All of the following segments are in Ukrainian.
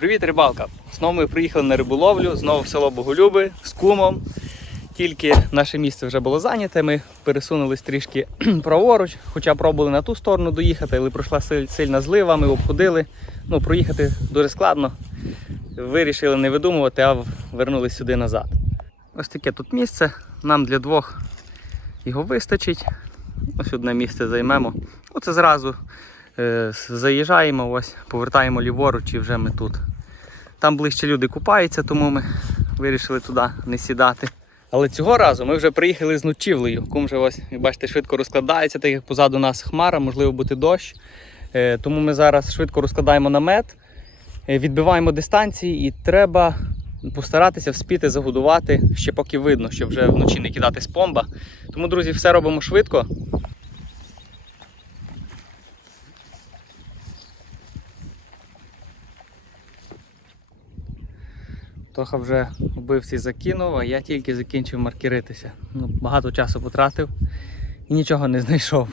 Привіт, рибалка! Знову ми приїхали на риболовлю, знову в село Боголюби з кумом. Тільки наше місце вже було зайняте, ми пересунулись трішки праворуч, хоча пробували на ту сторону доїхати, але пройшла сильна злива, ми обходили. Ну, проїхати дуже складно. Вирішили не видумувати, а вернулись сюди назад. Ось таке тут місце. Нам для двох його вистачить. Ось одне місце займемо. Оце зразу е, заїжджаємо, ось, повертаємо ліворуч і вже ми тут. Там ближче люди купаються, тому ми вирішили туди не сідати. Але цього разу ми вже приїхали з ночівлею. Кум вже ось, як бачите, швидко розкладається, так як позаду нас хмара, можливо бути дощ. Е, Тому ми зараз швидко розкладаємо намет, е, відбиваємо дистанції і треба постаратися вспіти загодувати ще поки видно, щоб вже вночі не кидати з помба. Тому, друзі, все робимо швидко. Тоха вже вбивці закинув, а я тільки закінчив маркеритися. Ну, багато часу потратив і нічого не знайшов.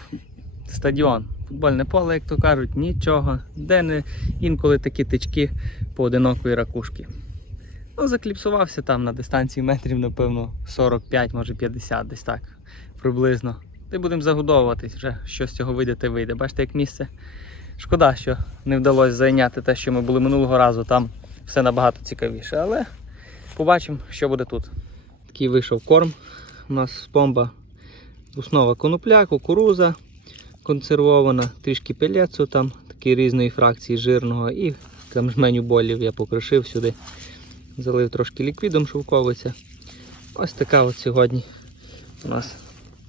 Стадіон, футбольне поле, як то кажуть, нічого. Де не інколи такі тички поодинокої ракушки. Ну, закліпсувався там на дистанції метрів, напевно, 45, може 50, десь так приблизно. Й будемо загодовуватись, вже що з цього вийде, те вийде. Бачите, як місце. Шкода, що не вдалося зайняти те, що ми були минулого разу. Там все набагато цікавіше, але побачимо, що буде тут. Такий вийшов корм. У нас помба основа конопля, кукуруза консервована, трішки пелецу там, такої різної фракції жирного і там жменю болів я покришив сюди. Залив трошки ліквідом шовковиця. Ось така от сьогодні у нас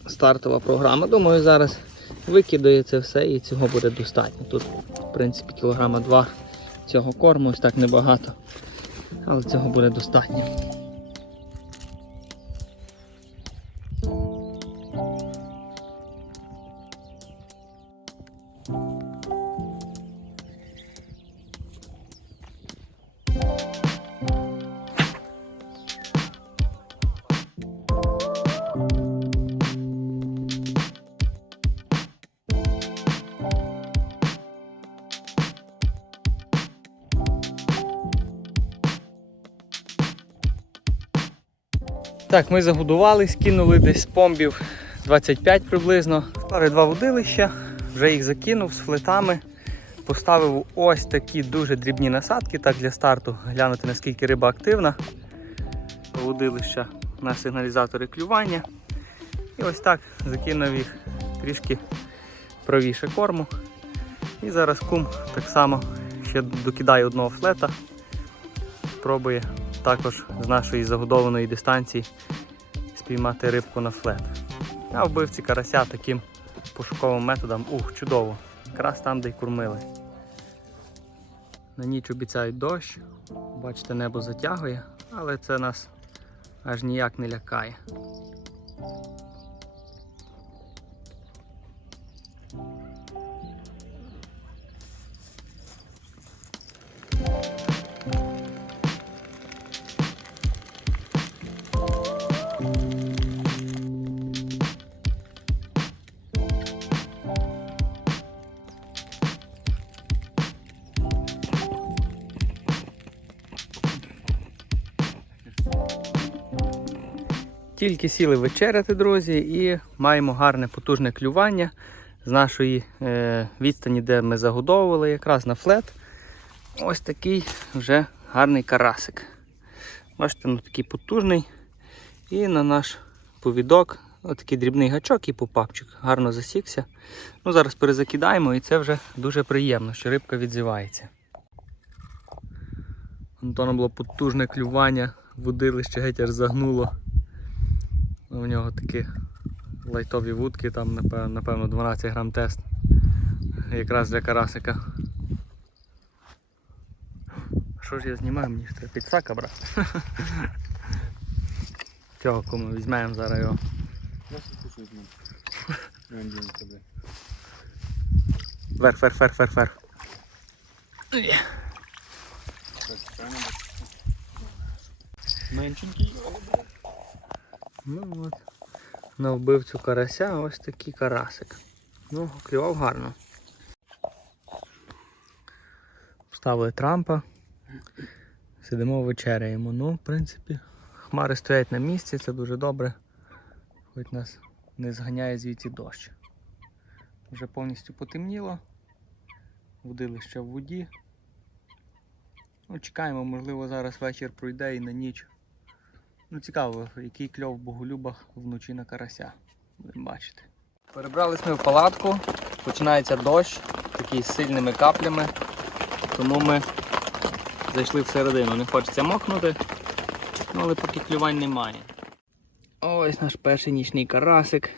стартова програма. Думаю, зараз викидає це все і цього буде достатньо. Тут, в принципі, кілограма два цього корму, ось так небагато. Але цього буде достатньо. Так, ми загодували, скинули десь помбів 25 приблизно. Склали два водилища, вже їх закинув з флетами. Поставив ось такі дуже дрібні насадки, так для старту глянути наскільки риба активна. Водилища на сигналізатори клювання. І ось так закинув їх трішки правіше корму. І зараз кум так само ще докидає одного флета. Пробує також з нашої загодованої дистанції спіймати рибку на флет. А вбивці карася таким пошуковим методом, ух, чудово. Якраз там, де й кормили. На ніч обіцяють дощ, бачите, небо затягує, але це нас аж ніяк не лякає. Тільки сіли вечеряти, друзі, і маємо гарне потужне клювання з нашої е, відстані, де ми загодовували, якраз на флет. Ось такий вже гарний карасик. Бачите, ну такий потужний. І на наш повідок отакий дрібний гачок і попапчик. Гарно засікся. Ну, Зараз перезакидаємо і це вже дуже приємно, що рибка відзивається. Антона було потужне клювання, водилище геть аж загнуло. У нього такі лайтові вудки, там напевно, напевно 12 грам тест. Якраз для карасика. Що ж я знімаю, мені ж треба підсака брати. Цього кому візьмемо зараз його. Вверх, вверх, вверх, вверх, вверх. Меншенький. Ну от. На вбивцю карася ось такий карасик. Ну, клював гарно. Вставили трампа. Сидимо вечеряємо. Ну, в принципі, хмари стоять на місці, це дуже добре. Хоч нас не зганяє звідси дощ. Вже повністю потемніло. Водилище в воді. Ну, чекаємо, можливо, зараз вечір пройде і на ніч. Ну, цікаво, який кльов в боголюбах вночі на карася. Будемо бачити. Перебрались ми в палатку, починається дощ, такий з сильними каплями. Тому ми зайшли всередину. Не хочеться мокнути, ну, але поки клювань немає. Ось наш перший нічний карасик.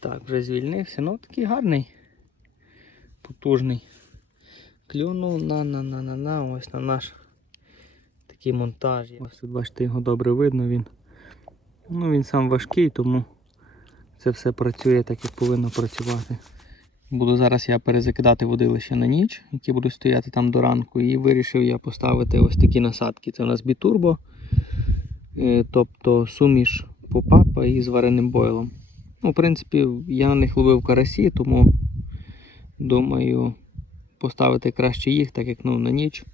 Так, вже звільнився. Ну такий гарний, потужний. Клюнув на на на на на ось на наш такий монтаж. Ось бачите, його добре видно. Він, ну, він сам важкий, тому це все працює так, як повинно працювати. Буду зараз я перезакидати водилище на ніч, які будуть стояти там до ранку. І вирішив я поставити ось такі насадки. Це у нас бітурбо, е, тобто суміш попапа із вареним бойлом. Ну, в принципі, я на них ловив карасі, тому думаю поставити краще їх, так як ну, на ніч.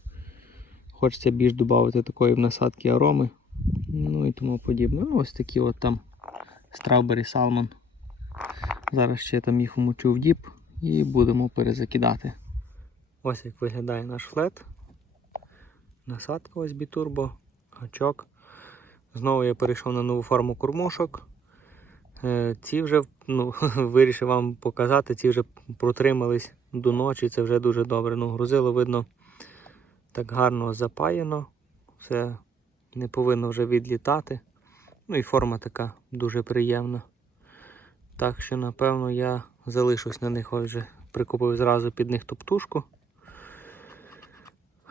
Хочеться більш додати такої в насадки ароми. Ну і тому подібне. Ну, ось такі от там Strawberry Salmon. Зараз ще там їх умочу в діп і будемо перезакидати. Ось як виглядає наш флет. Насадка ось бітурбо, гачок. Знову я перейшов на нову форму кормушок. Е, Ці вже ну, вирішив вам показати, ці вже протримались до ночі, це вже дуже добре. Ну, грузило видно так гарно запаяно, все не повинно вже відлітати. Ну і форма така дуже приємна. Так що, напевно, я залишусь на них, ось вже прикупив зразу під них топтушку.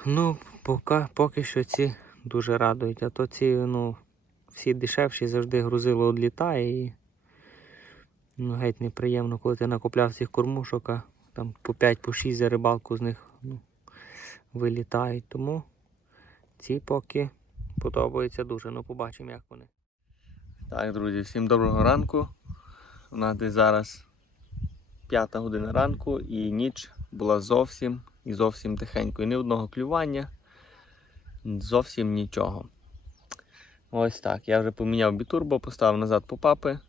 Ну, поки, поки що ці дуже радують, а то ці, ну, всі дешевші завжди грузило відлітає і ну, геть неприємно, коли ти накупляв цих кормушок, а там по 5 по 6 за рибалку з них ну, вилітають. Тому ці поки подобаються дуже. Ну, побачимо, як вони. Так, друзі, всім доброго ранку. У нас десь зараз п'ята година ранку і ніч була зовсім і зовсім тихенько. І ні одного клювання, зовсім нічого. Ось так. Я вже поміняв бітурбо, поставив назад попапи.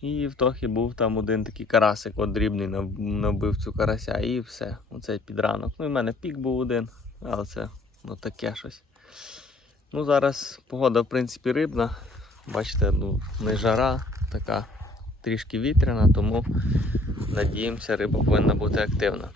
І в Тохі був там один такий карасик, от дрібний набив цю карася і все. Оцей підранок. Ну і в мене пік був один, але це ну, таке щось. Ну зараз погода в принципі рибна. Бачите, ну, не жара, така трішки вітряна, тому надіємося, риба повинна бути активна.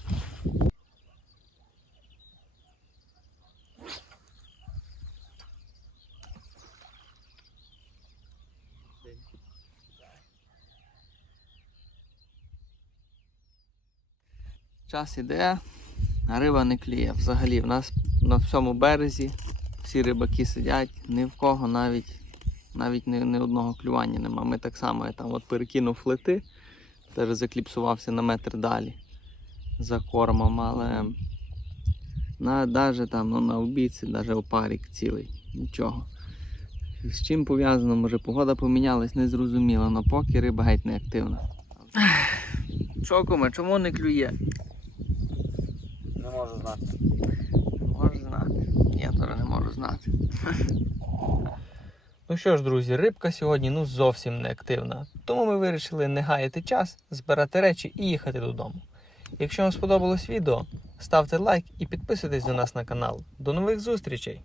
Час іде, а риба не кліє. Взагалі в нас на всьому березі всі рибаки сидять, ні в кого навіть навіть ні, ні одного клювання нема. Ми так само я там от перекинув флети, теж закліпсувався на метр далі за кормом, але на, навіть там ну, на обідці, навіть опарік цілий, нічого. З чим пов'язано, може погода помінялась, не зрозуміло, але поки риба геть не активна. Що, куме, чому не клює? Не можу знати. Можу знати. Я теж не можу знати. Ну що ж, друзі, рибка сьогодні ну зовсім не активна. Тому ми вирішили не гаяти час, збирати речі і їхати додому. Якщо вам сподобалось відео, ставте лайк і підписуйтесь до нас на канал. До нових зустрічей!